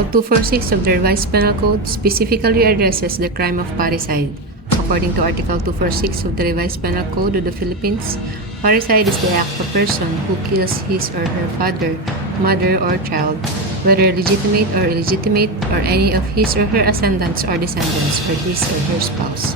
Article 246 of the Revised Penal Code specifically addresses the crime of parricide. According to Article 246 of the Revised Penal Code of the Philippines, parricide is the act of a person who kills his or her father, mother, or child, whether legitimate or illegitimate, or any of his or her ascendants or descendants, or his or her spouse.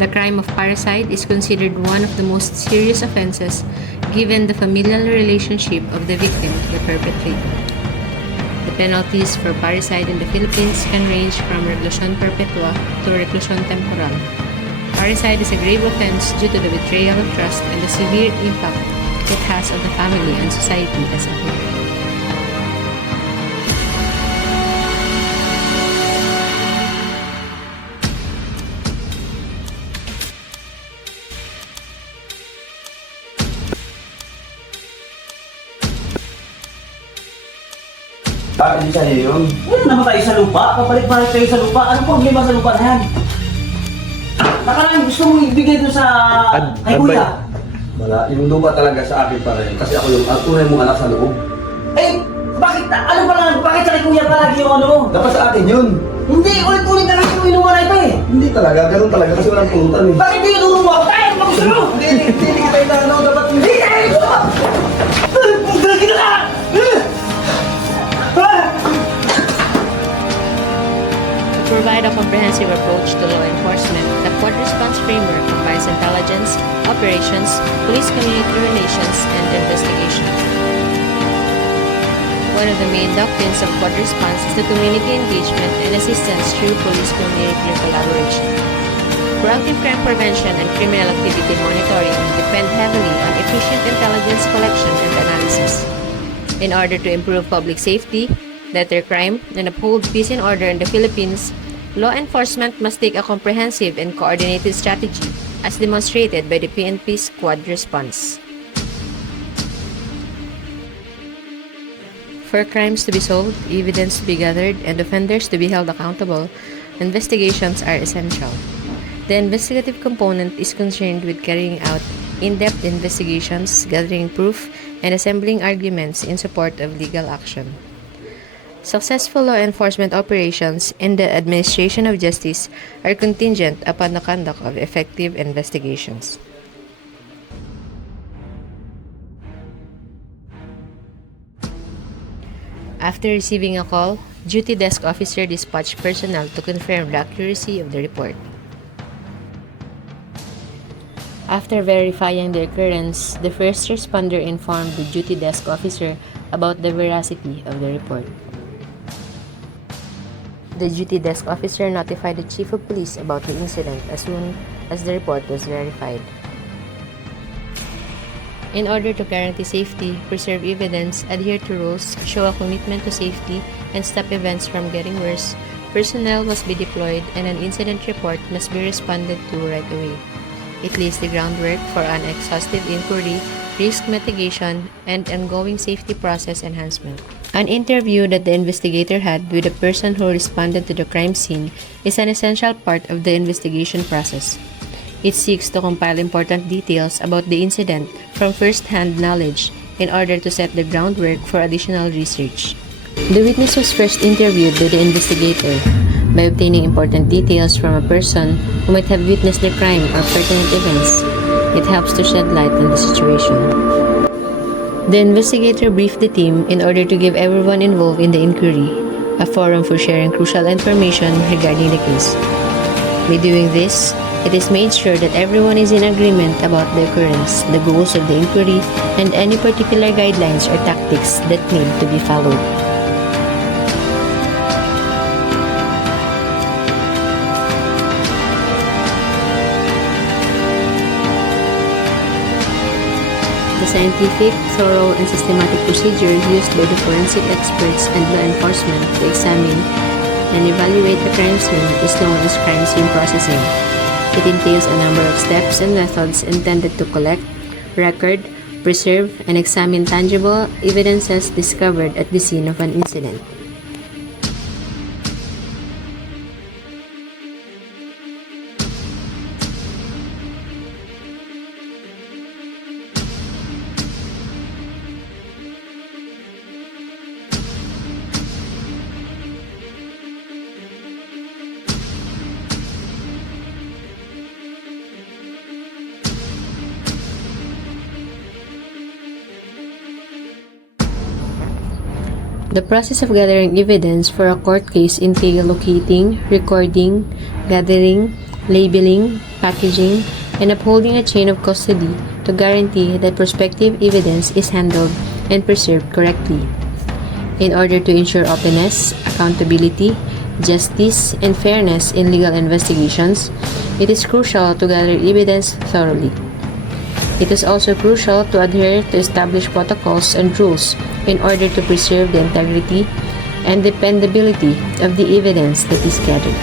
The crime of parricide is considered one of the most serious offenses given the familial relationship of the victim to the perpetrator. The penalties for parricide in the Philippines can range from reclusion perpetua to reclusion temporal. Parricide is a grave offense due to the betrayal of trust and the severe impact it has on the family and society as a whole. Hindi sa'yo yun. Ano naman tayo sa lupa? Papalik-balik tayo sa lupa. Ano problema sa lupa na yan? Nakaraan, gusto mong ibigay doon sa... kay kuya? Wala, yung lupa talaga sa akin pa rin. Kasi ako yung tunay mong anak sa loob. Eh, bakit? Ano ba lang? Bakit sa kay kuya palagi yung ano mo? Dapat sa akin yun. Hindi, ulit-ulit na lang yung inuman na ito eh. Hindi talaga, ganun talaga kasi walang pulutan eh. Bakit di inuro mo ako? Tayo, magusto mo! Hindi kita inaano, dapat Hindi tayo ito! Pagdalagi na lang! To provide a comprehensive approach to law enforcement, the Quad Response Framework combines intelligence, operations, police-community relations, and investigation. One of the main doctrines of Quad Response is the community engagement and assistance through police-community collaboration. Proactive crime prevention and criminal activity monitoring depend heavily on efficient intelligence collection and analysis. In order to improve public safety, deter crime, and uphold peace and order in the Philippines, law enforcement must take a comprehensive and coordinated strategy, as demonstrated by the PNP's Quad Response. For crimes to be solved, evidence to be gathered, and offenders to be held accountable, investigations are essential. The investigative component is concerned with carrying out in-depth investigations, gathering proof, and assembling arguments in support of legal action. Successful law enforcement operations and the administration of justice are contingent upon the conduct of effective investigations. After receiving a call, duty desk officer dispatched personnel to confirm the accuracy of the report. After verifying the occurrence, the first responder informed the duty desk officer about the veracity of the report. The duty desk officer notified the chief of police about the incident as soon as the report was verified. In order to guarantee safety, preserve evidence, adhere to rules, show a commitment to safety, and stop events from getting worse, personnel must be deployed and an incident report must be responded to right away. It lays the groundwork for an exhaustive inquiry, risk mitigation, and ongoing safety process enhancement. An interview that the investigator had with the person who responded to the crime scene is an essential part of the investigation process. It seeks to compile important details about the incident from first-hand knowledge in order to set the groundwork for additional research. The witness was first interviewed by the investigator. By obtaining important details from a person who might have witnessed the crime or pertinent events, it helps to shed light on the situation. The investigator briefed the team in order to give everyone involved in the inquiry a forum for sharing crucial information regarding the case. By doing this, it is made sure that everyone is in agreement about the occurrence, the goals of the inquiry, and any particular guidelines or tactics that need to be followed. The scientific, thorough, and systematic procedure used by the forensic experts and law enforcement to examine and evaluate the crime scene is known as crime scene processing. It entails a number of steps and methods intended to collect, record, preserve, and examine tangible evidences discovered at the scene of an incident. The process of gathering evidence for a court case entails locating, recording, gathering, labeling, packaging, and upholding a chain of custody to guarantee that prospective evidence is handled and preserved correctly. In order to ensure openness, accountability, justice, and fairness in legal investigations, it is crucial to gather evidence thoroughly. It is also crucial to adhere to established protocols and rules in order to preserve the integrity and dependability of the evidence that is gathered.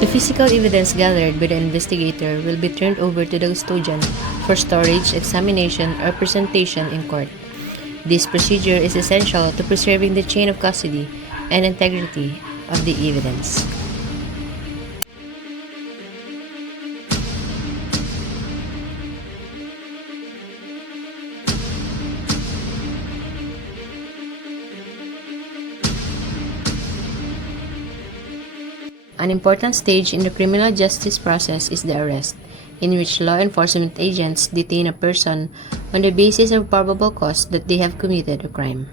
The physical evidence gathered by the investigator will be turned over to the custodian for storage, examination, or presentation in court. This procedure is essential to preserving the chain of custody and integrity of the evidence. An important stage in the criminal justice process is the arrest, in which law enforcement agents detain a person on the basis of probable cause that they have committed a crime.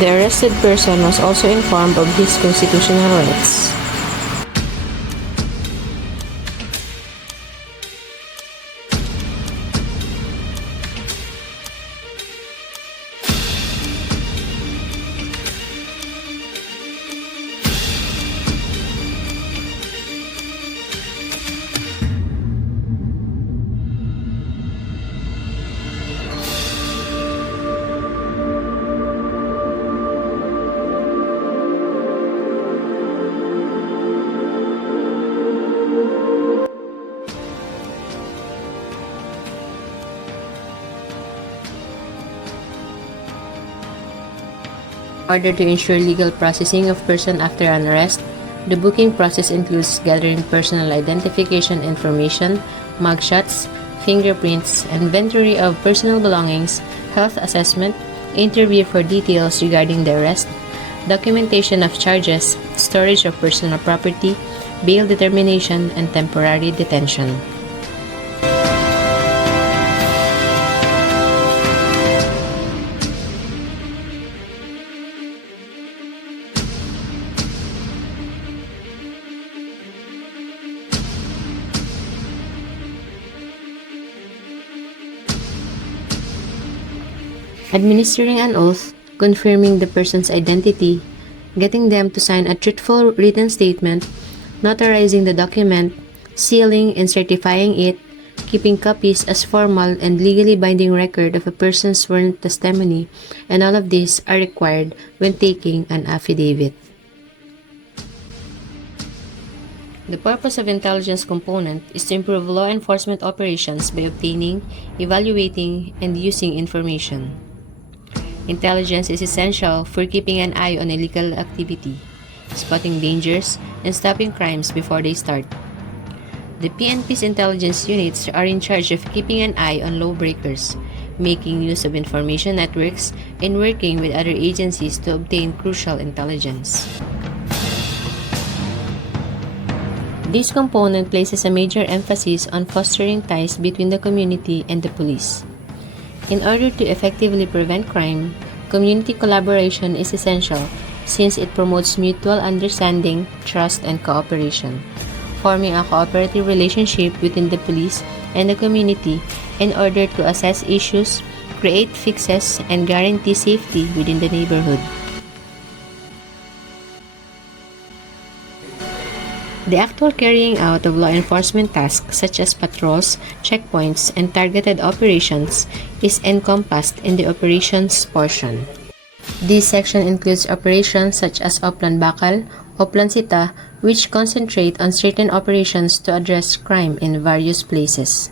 The arrested person was also informed of his constitutional rights. In order to ensure legal processing of person after an arrest, the booking process includes gathering personal identification information, mugshots, fingerprints, inventory of personal belongings, health assessment, interview for details regarding the arrest, documentation of charges, storage of personal property, bail determination, and temporary detention. Administering an oath, confirming the person's identity, getting them to sign a truthful written statement, notarizing the document, sealing and certifying it, keeping copies as formal and legally binding record of a person's sworn testimony, and all of these are required when taking an affidavit. The purpose of intelligence component is to improve law enforcement operations by obtaining, evaluating, and using information. Intelligence is essential for keeping an eye on illegal activity, spotting dangers, and stopping crimes before they start. The PNP's intelligence units are in charge of keeping an eye on lawbreakers, making use of information networks, and working with other agencies to obtain crucial intelligence. This component places a major emphasis on fostering ties between the community and the police. In order to effectively prevent crime, community collaboration is essential since it promotes mutual understanding, trust, and cooperation, forming a cooperative relationship within the police and the community in order to assess issues, create fixes, and guarantee safety within the neighborhood. The actual carrying out of law enforcement tasks such as patrols, checkpoints, and targeted operations is encompassed in the operations portion. This section includes operations such as Oplan Bakal, Oplan Sita, which concentrate on certain operations to address crime in various places.